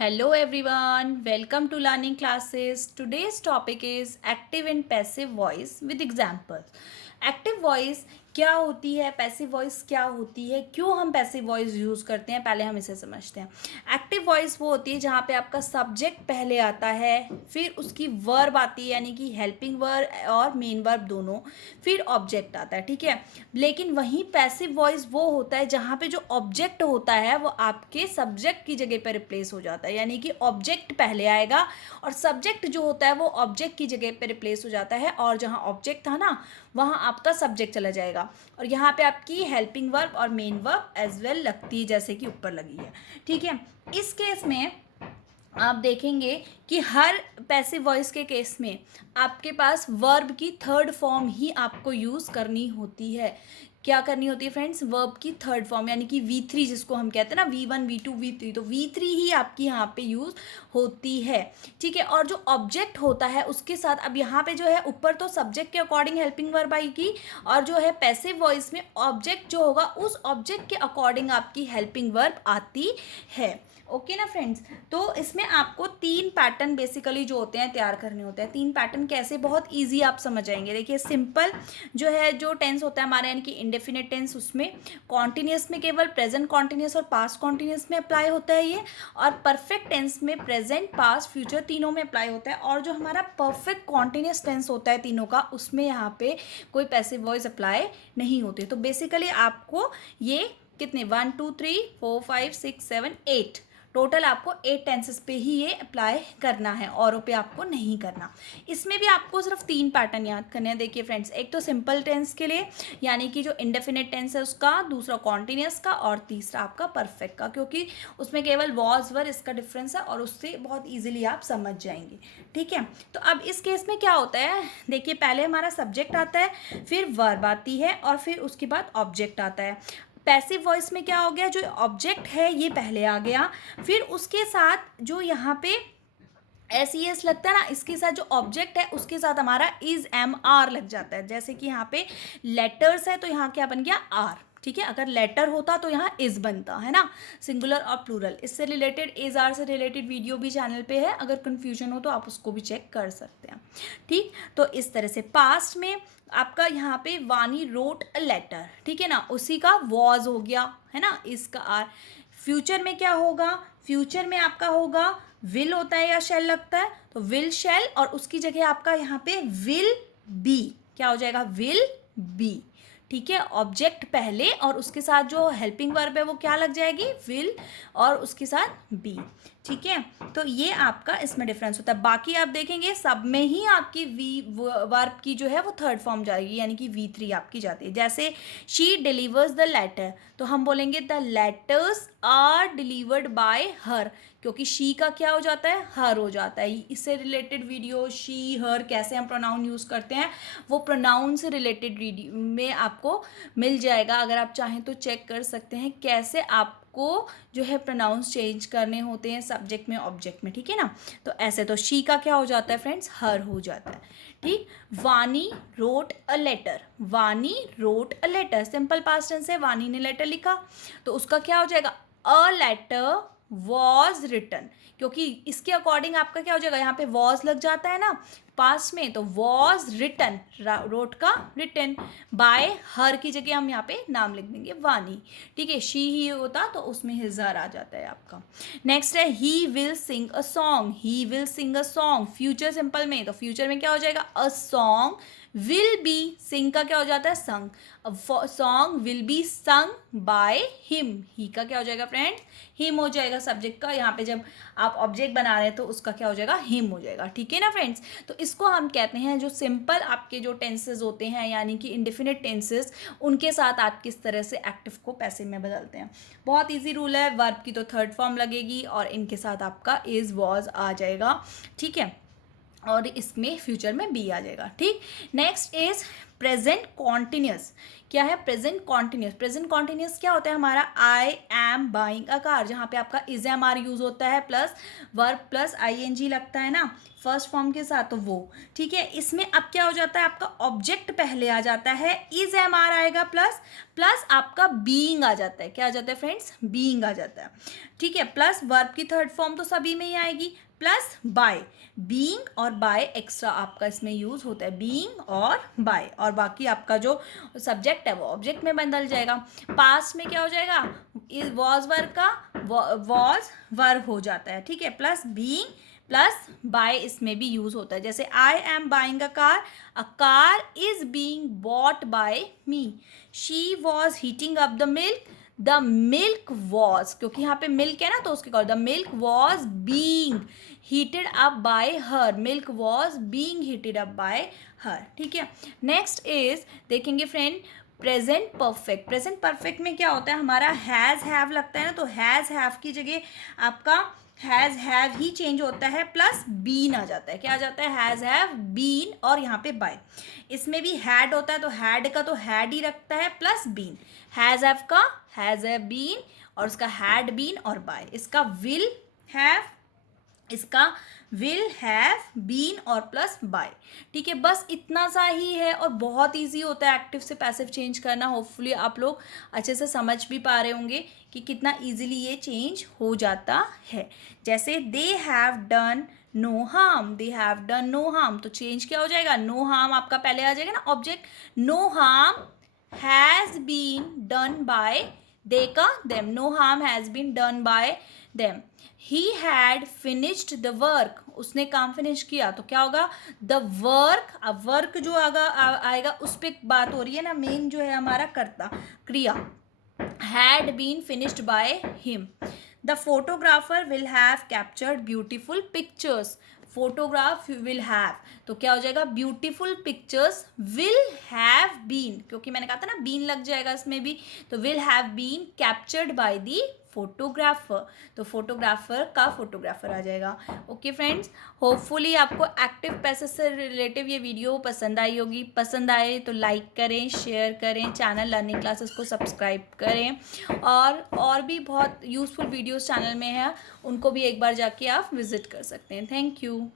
Hello everyone, welcome to learning classes. Today's topic is active and passive voice with examples. Active voice क्या होती है, passive voice क्या होती है, क्यों हम पैसिव वॉइस यूज़ करते हैं, पहले हम इसे समझते हैं। एक्टिव वॉइस वो होती है जहाँ पे आपका सब्जेक्ट पहले आता है, फिर उसकी वर्ब आती है यानी कि हेल्पिंग वर्ब और मेन वर्ब दोनों, फिर ऑब्जेक्ट आता है, ठीक है। लेकिन वहीं पैसिव वॉइस वो होता है जहाँ पे जो ऑब्जेक्ट होता है वो आपके सब्जेक्ट की जगह पर रिप्लेस हो जाता है, यानी कि ऑब्जेक्ट पहले आएगा और सब्जेक्ट जो होता है वो ऑब्जेक्ट की जगह पर रिप्लेस हो जाता है, और जहाँ ऑब्जेक्ट था ना वहाँ आपका सब्जेक्ट चला जाएगा और यहाँ पे आपकी हेल्पिंग वर्ब और मेन वर्ब एज वेल लगती है, जैसे कि ऊपर लगी है, ठीक है। इस केस में आप देखेंगे कि हर पैसिव वॉइस के केस में आपके पास वर्ब की थर्ड फॉर्म ही आपको यूज़ करनी होती है। क्या करनी होती है फ्रेंड्स? वर्ब की थर्ड फॉर्म, यानी कि V3 जिसको हम कहते हैं ना, V1 V2 V3, तो V3 ही आपकी यहाँ पे यूज़ होती है, ठीक है। और जो ऑब्जेक्ट होता है उसके साथ, अब यहाँ पे जो है ऊपर तो सब्जेक्ट के अकॉर्डिंग हेल्पिंग वर्ब आएगी, और जो है पैसिव वॉइस में ऑब्जेक्ट जो होगा उस ऑब्जेक्ट के अकॉर्डिंग आपकी हेल्पिंग वर्ब आती है। ओके ना फ्रेंड्स? तो इसमें आपको 3 पैटर्न बेसिकली जो होते हैं तैयार करने होते हैं। 3 पैटर्न कैसे? बहुत इजी आप समझ जाएंगे। देखिए, सिंपल जो है जो टेंस होता है हमारा, यानी कि इंडेफिनिट टेंस, उसमें कॉन्टिन्यूस में केवल प्रेजेंट कॉन्टिन्यूस और पास्ट कॉन्टिन्यूस में अप्लाई होता है ये, और परफेक्ट टेंस में प्रेजेंट पास्ट फ्यूचर तीनों में अप्लाई होता है। और जो हमारा परफेक्ट कॉन्टिन्यूस टेंस होता है तीनों का, उसमें यहाँ पे कोई पैसिव वॉइस अप्लाई नहीं होती। तो बेसिकली आपको ये कितने 1 2 3 4 5 6 7 8 टोटल आपको 8 टेंसेस पे ही ये अप्लाई करना है, औरों पे आपको नहीं करना। इसमें भी आपको सिर्फ 3 पैटर्न याद करने हैं। देखिए फ्रेंड्स, एक तो सिंपल टेंस के लिए, यानी कि जो इंडेफिनिट टेंस है उसका, दूसरा कॉन्टिन्यूस का, और तीसरा आपका परफेक्ट का, क्योंकि उसमें केवल वॉज वर इसका डिफरेंस है और उससे बहुत ईजिली आप समझ जाएंगे, ठीक है। तो अब इस केस में क्या होता है, देखिए पहले हमारा सब्जेक्ट आता है, फिर वर्ब आती है, और फिर उसके बाद ऑब्जेक्ट आता है। पैसिव वॉइस में क्या हो गया, जो ऑब्जेक्ट है ये पहले आ गया, फिर उसके साथ जो यहाँ पे SES लगता है ना, इसके साथ जो ऑब्जेक्ट है उसके साथ हमारा इज MR लग जाता है। जैसे कि यहाँ पे लेटर्स है तो यहाँ क्या बन गया, आर, ठीक है। अगर लेटर होता तो यहाँ इज बनता है ना, सिंगुलर और प्लूरल। इससे रिलेटेड, इज आर से रिलेटेड वीडियो भी चैनल पे है, अगर कन्फ्यूजन हो तो आप उसको भी चेक कर सकते हैं, ठीक। तो इस तरह से पास्ट में आपका यहाँ पे वानी रोट अ लेटर, ठीक है ना, उसी का वॉज हो गया है ना, इसका आर। फ्यूचर में क्या होगा, फ्यूचर में आपका होगा विल होता है या शेल लगता है, तो विल शेल, और उसकी जगह आपका यहाँ पे विल बी, क्या हो जाएगा, विल बी, ठीक है। ऑब्जेक्ट पहले और उसके साथ जो हेल्पिंग वर्ब है वो क्या लग जाएगी, विल, और उसके साथ बी, ठीक है। तो ये आपका इसमें डिफरेंस होता है। बाकी आप देखेंगे सब में ही आपकी वर्ब की जो है वो थर्ड फॉर्म जाएगी, यानी कि V3 आपकी जाती है। जैसे शी डिलीवर्स द लेटर, तो हम बोलेंगे the letters are delivered by her, क्योंकि शी का क्या हो जाता है, हर हो जाता है। इससे रिलेटेड वीडियो शी हर कैसे हम प्रोनाउन यूज़ करते हैं वो प्रोनाउन से रिलेटेड वीडियो में आपको मिल जाएगा, अगर आप चाहें तो चेक कर सकते हैं कैसे आपको जो है प्रोनाउंस चेंज करने होते हैं सब्जेक्ट में ऑब्जेक्ट में, ठीक है ना। तो ऐसे तो शी का क्या हो जाता है फ्रेंड्स, हर हो जाता है, ठीक। Vani wrote a letter, Vani wrote a letter, simple past tense है, वानी ने लेटर लिखा, तो उसका क्या हो जाएगा, अ लेटर वॉज रिटन, क्योंकि इसके अकॉर्डिंग आपका क्या हो जाएगा, यहाँ पे वॉज लग जाता है ना पास्ट में, तो वॉज रिटन, रोट का रिटन, बाय हर की जगह हम यहाँ पे नाम लिख देंगे वानी, ठीक है। शी ही होता तो उसमें हिजर आ जाता है आपका। नेक्स्ट है he will sing a song, he will sing a song, future simple में, तो फ्यूचर में क्या हो जाएगा, a song will be, sing का क्या हो जाता है, संग, अब song will be sung by him, he का क्या हो जाएगा फ्रेंड्स, हिम हो जाएगा सब्जेक्ट का, यहाँ पे जब आप ऑब्जेक्ट बना रहे हैं तो उसका क्या हो जाएगा, हिम हो जाएगा, ठीक है ना फ्रेंड्स। तो इसको हम कहते हैं जो सिंपल आपके जो टेंसेज होते हैं, यानी कि इंडेफिनिट टेंसेज, उनके साथ आप किस तरह से एक्टिव को पैसिव में बदलते हैं। बहुत ईजी रूल है, वर्ब की तो थर्ड फॉर्म लगेगी और इनके साथ आपका इज वॉज आ जाएगा, ठीक है। और इसमें फ्यूचर में बी आ जाएगा, ठीक। Next is present continuous. क्या है प्रेजेंट कॉन्टिन्यूस? प्रेजेंट कॉन्टिन्यूस क्या होता है हमारा? I am buying a car, जहाँ पे आपका इज एम आर यूज होता है plus verb plus I N G लगता है ना फर्स्ट फॉर्म के साथ, तो वो ठीक है। इसमें अब क्या हो जाता है, आपका ऑब्जेक्ट पहले आ जाता है, इज एम आर आएगा प्लस प्लस आपका बीइंग आ जाता है। क्या आ जाता है फ्रेंड्स? बीइंग आ जाता है, ठीक है। प्लस वर्ब की थर्ड फॉर्म तो सभी में ही आएगी, प्लस बाय। बीइंग और बाय एक्स्ट्रा आपका इसमें यूज होता है, बीइंग और बाय, और बाकी आपका जो सब्जेक्ट है वो ऑब्जेक्ट में बदल जाएगा। पास्ट में क्या हो जाएगा? वॉज वर्ब का वॉज वर्ब हो जाता है, ठीक है। प्लस बीइंग प्लस बाय इसमें भी यूज होता है, जैसे आई am buying a car is being bought by me, she was heating up the milk was, क्योंकि यहाँ पे मिल्क है ना तो उसके the milk was being heated up by her, milk was being heated up by हर, ठीक है। Next is देखेंगे friend present perfect. Present perfect में क्या होता है हमारा? हैज़ हैव लगता है ना, तो हैज़ हैव की जगह आपका हैज़ हैव ही चेंज होता है, प्लस बीन आ जाता है। क्या आ जाता है? हैज़ हैव बीन, और यहाँ पे बाय। इसमें भी हैड होता है तो हैड का तो हैड ही रखता है प्लस बीन। हैज़ हैव का हैज़ हैव बीन, और उसका हैड बीन और बाय। इसका विल हैव, इसका विल हैव बीन और प्लस बाय, ठीक है। बस इतना सा ही है और बहुत इजी होता है एक्टिव से पैसिव चेंज करना। होपफुली आप लोग अच्छे से समझ भी पा रहे होंगे कि कितना इजीली ये चेंज हो जाता है। जैसे they have done no harm, they have done no harm, तो चेंज क्या हो जाएगा? नो हार्म आपका पहले आ जाएगा ना object, no harm has been done by they का them, no harm has been done by them. He had finished the work, उसने काम फिनिश किया, तो क्या होगा? The work. अब वर्क जो आएगा उस पर बात हो रही है ना, मेन जो है हमारा कर्ता क्रिया, had been finished by him. The photographer will have captured beautiful pictures, photograph will have, तो क्या हो जाएगा? Beautiful pictures will have been, क्योंकि मैंने कहा था ना बीन लग जाएगा इसमें भी, तो will have been captured by the photographer, तो फोटोग्राफर का फोटोग्राफर आ जाएगा। ओके फ्रेंड्स, होपफुली आपको एक्टिव पैसेज से रिलेटिव ये वीडियो पसंद आई होगी। पसंद आए तो लाइक करें, शेयर करें, चैनल लर्निंग क्लासेस को सब्सक्राइब करें, और भी बहुत यूज़फुल वीडियोस चैनल में है, उनको भी एक बार जाके आप विजिट कर सकते हैं। Thank you.